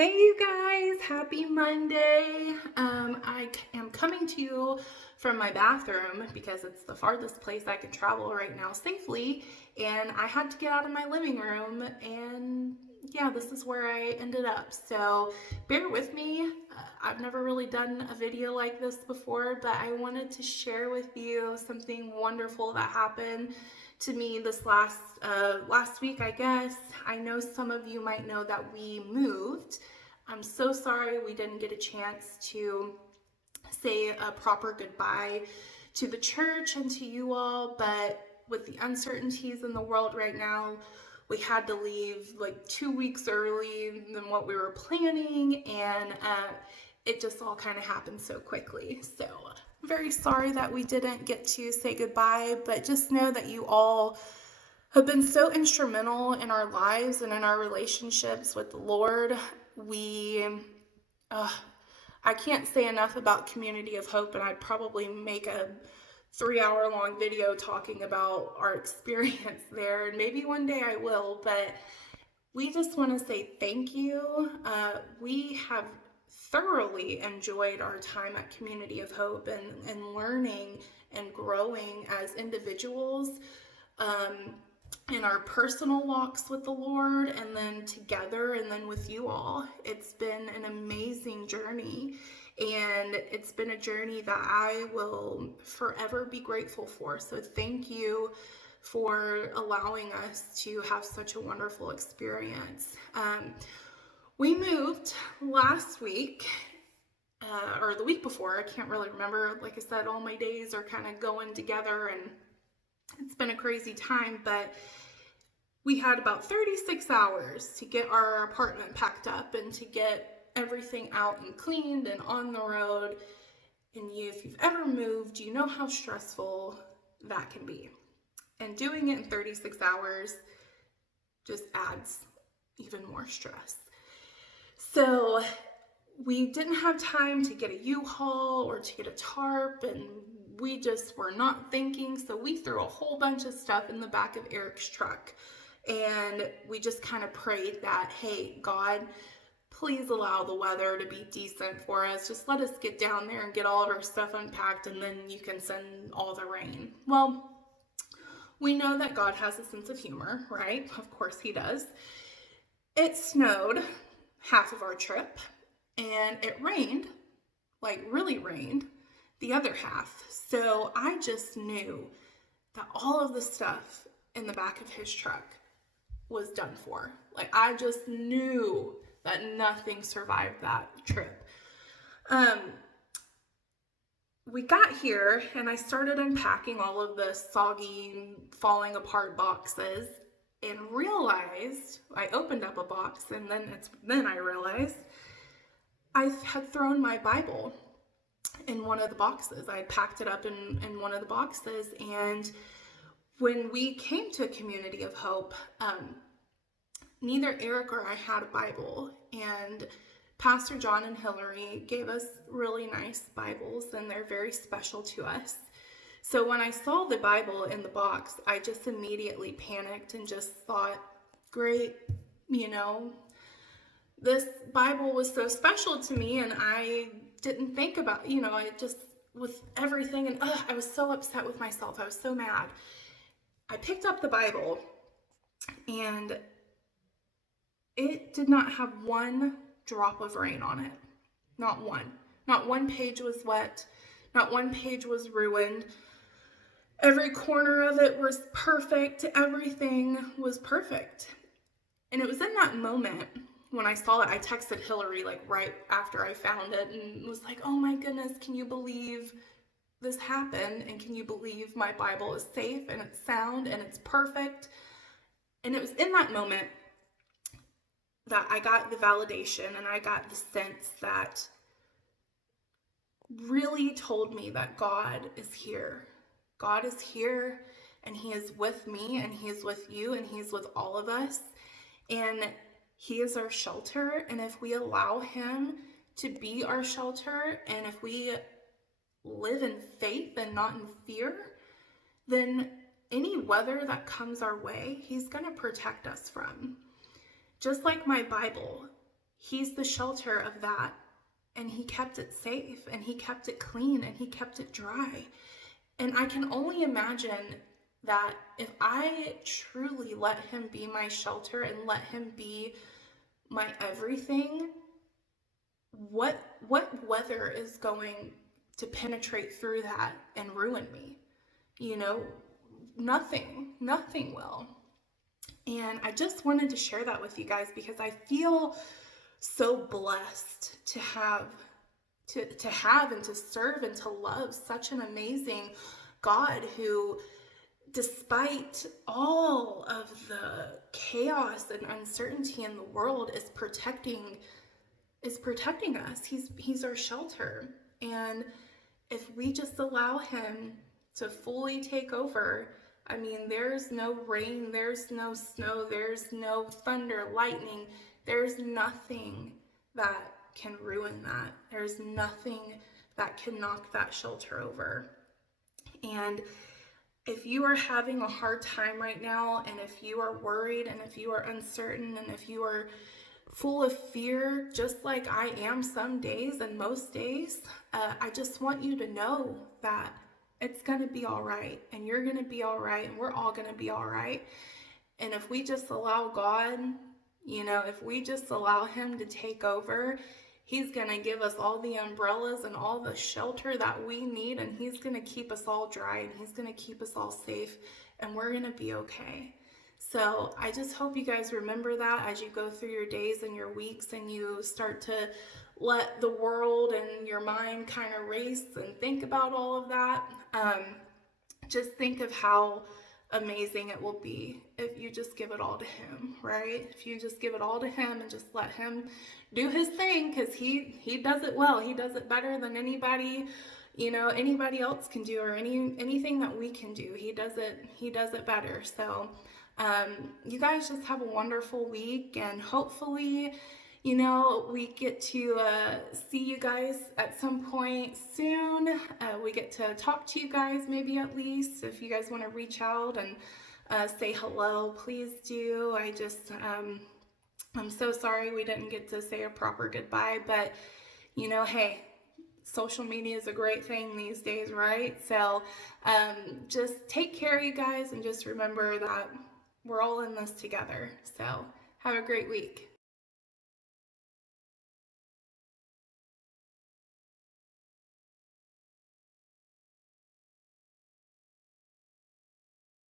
Hey you guys, happy Monday. I am coming to you from my bathroom because it's the farthest place I can travel right now safely, and I had to get out of my living room, and yeah, this is where I ended up. So bear with me. I've never really done a video like this before, but I wanted to share with you something wonderful that happened to me this last week, I guess. I know some of you might know that we moved. I'm so sorry we didn't get a chance to say a proper goodbye to the church and to you all, but with the uncertainties in the world right now, we had to leave like 2 weeks early than what we were planning, and it just all kind of happened so quickly. So I'm very sorry that we didn't get to say goodbye, but just know that you all have been so instrumental in our lives and in our relationships with the Lord. We, uh, I can't say enough about Community of Hope, and I'd probably make a 3 hour long video talking about our experience there, and maybe one day I will, but we just want to say thank you. We have thoroughly enjoyed our time at Community of Hope and learning and growing as individuals. In our personal walks with the Lord, and then together, and then with you all. It's been an amazing journey, and it's been a journey that I will forever be grateful for. So thank you for allowing us to have such a wonderful experience. We moved last week, or the week before, I can't really remember. Like I said, all my days are kind of going together, and it's been a crazy time, but we had about 36 hours to get our apartment packed up and to get everything out and cleaned and on the road. And if you've ever moved, you know how stressful that can be. And doing it in 36 hours just adds even more stress. So we didn't have time to get a U-Haul or to get a tarp, and we just were not thinking. So we threw a whole bunch of stuff in the back of Eric's truck. And we just kind of prayed that, hey, God, please allow the weather to be decent for us. Just let us get down there and get all of our stuff unpacked, and then you can send all the rain. Well, we know that God has a sense of humor, right? Of course he does. It snowed half of our trip, and it rained, like really rained, the other half. So I just knew that all of the stuff in the back of his truck was done for. Like, I just knew that nothing survived that trip. We got here, and I started unpacking all of the soggy, falling apart boxes, and realized, I opened up a box, and then I realized I had thrown my Bible in one of the boxes. I had packed it up in one of the boxes, and when we came to Community of Hope, neither Eric or I had a Bible, and Pastor John and Hillary gave us really nice Bibles, and they're very special to us. So when I saw the Bible in the box, I just immediately panicked and just thought, great, this Bible was so special to me, and I didn't think about, I just, with everything, and I was so upset with myself. I was so mad. I picked up the Bible, and it did not have one drop of rain on it. Not one. Not one page was wet. Not one page was ruined. Every corner of it was perfect. Everything was perfect. And it was in that moment when I saw it, I texted Hillary like right after I found it and was like, oh my goodness, can you believe this happened? And can you believe my Bible is safe and it's sound and it's perfect? And it was in that moment that I got the validation, and I got the sense that really told me that God is here. God is here, and he is with me, and he is with you, and he is with all of us. And he is our shelter, and if we allow him to be our shelter, and if we live in faith and not in fear, then any weather that comes our way, he's going to protect us from. Just like my Bible, He's the shelter of that. And he kept it safe, and he kept it clean, and he kept it dry. And I can only imagine that if I truly let him be my shelter and let him be my everything, what weather is going to penetrate through that and ruin me? You know, nothing will. And I just wanted to share that with you guys because I feel so blessed to have and to serve and to love such an amazing God who, despite all of the chaos and uncertainty in the world, is protecting us. He's our shelter. And if we just allow him to fully take over, I mean, there's no rain, there's no snow, there's no thunder, lightning, there's nothing that can ruin that. There's nothing that can knock that shelter over. And if you are having a hard time right now, and if you are worried, and if you are uncertain, and if you are full of fear, just like I am some days and most days, I just want you to know that it's going to be all right, and you're going to be all right, and we're all going to be all right. And if we just allow God, if we just allow him to take over, he's going to give us all the umbrellas and all the shelter that we need, and he's going to keep us all dry, and he's going to keep us all safe, and we're going to be okay. So I just hope you guys remember that as you go through your days and your weeks, and you start to let the world and your mind kind of race and think about all of that. Just think of how amazing it will be if you just give it all to him, right? If you just give it all to him and just let him do his thing, because he does it well. He does it better than anybody else can do, or anything that we can do. He does it better. So you guys just have a wonderful week, and hopefully we get to see you guys at some point soon. We get to talk to you guys, maybe at least. If you guys want to reach out and say hello, please do. I'm so sorry we didn't get to say a proper goodbye, but hey, social media is a great thing these days, right? So just take care, you guys, and just remember that we're all in this together. So have a great week.